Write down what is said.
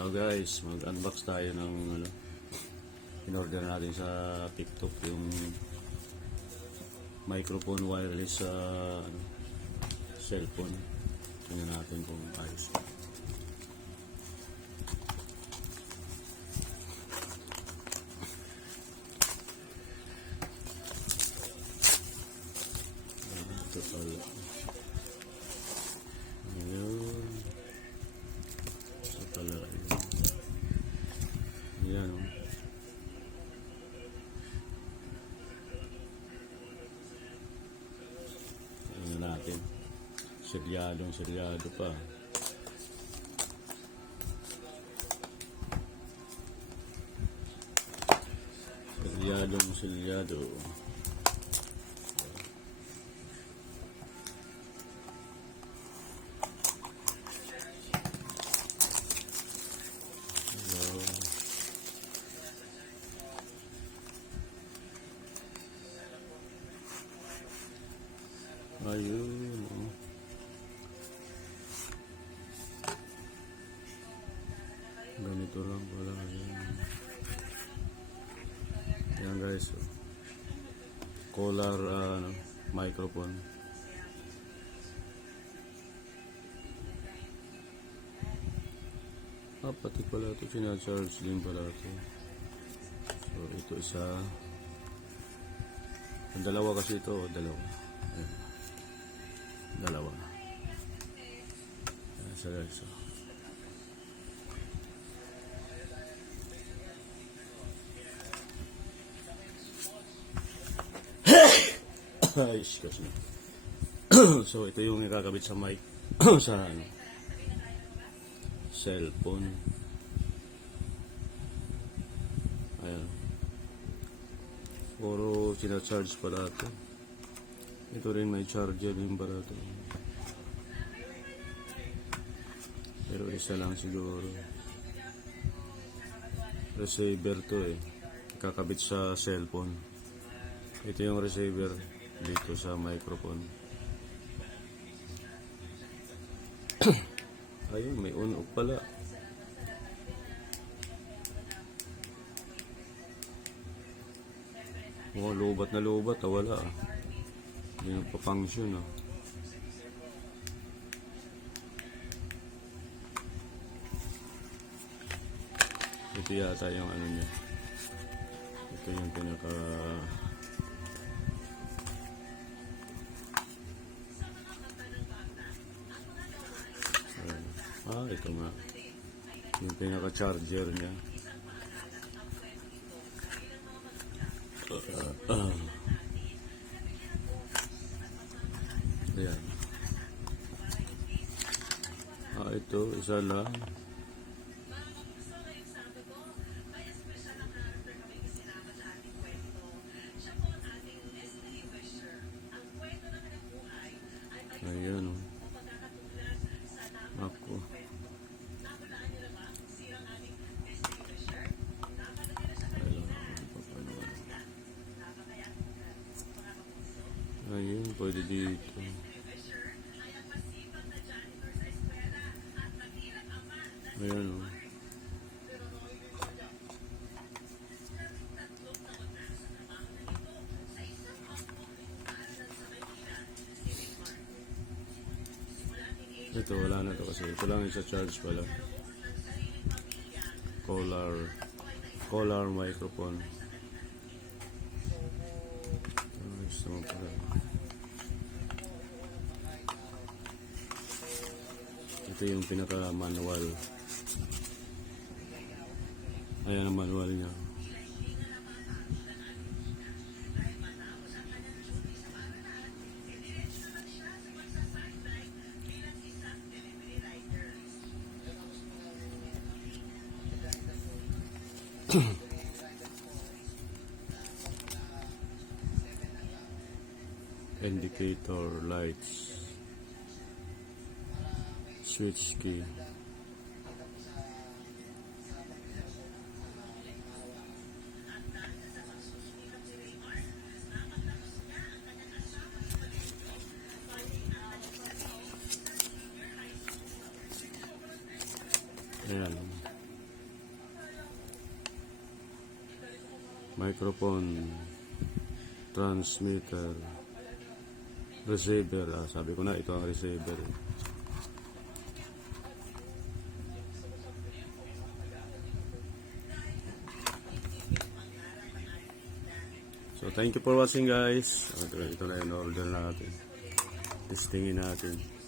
Hello guys, mag-unbox tayo ng in-order natin sa TikTok, yung microphone wireless sa cellphone. Tingnan natin kung ayos. Ito pala. Ayun. Ito pala. Ayan o. Tingnan natin. Seryado pa. Seryado. Ayun, oh. Ganito lang pala. Ayan guys, oh. Collar microphone. Pati pala ito, sinacharge din pala ito. So ito isa. Ang dalawa kasi ito, dalawa. Ayan. Dalawa. Ayan siya guys, oh. Ayos kasi. So ito yung ikakabit sa mic sa cellphone. Ayan. Puro sinacharge pala ito. Ito rin may charger din pala ito. Pero isa lang siguro. Receiver to eh. Ikakabit sa cellphone. Ito yung receiver dito sa microphone. Ayun, may on-off pala. Oh, lubat na lubat, wala ah. Hindi nagpa-function ah. Ito yata yung ano niya. Ito yung pinaka ito nga. Yung pinaka-charger niya. Ayan. Ito, isa lang. Ayan o. Ako. Ayun, pwede dito. Ayan o. Ito, wala na to kasi. Ito lang isa charge pala. Collar microphone. Gusto mo pala. Ito yung pinaka-manual. Ayan ang manual niya. Indicator lights, switch key. Ayan. microphone, transmitter, receiver. Sabi ko na, ito ang receiver. So, thank you for watching guys. Ito na yung order natin. Testingin natin.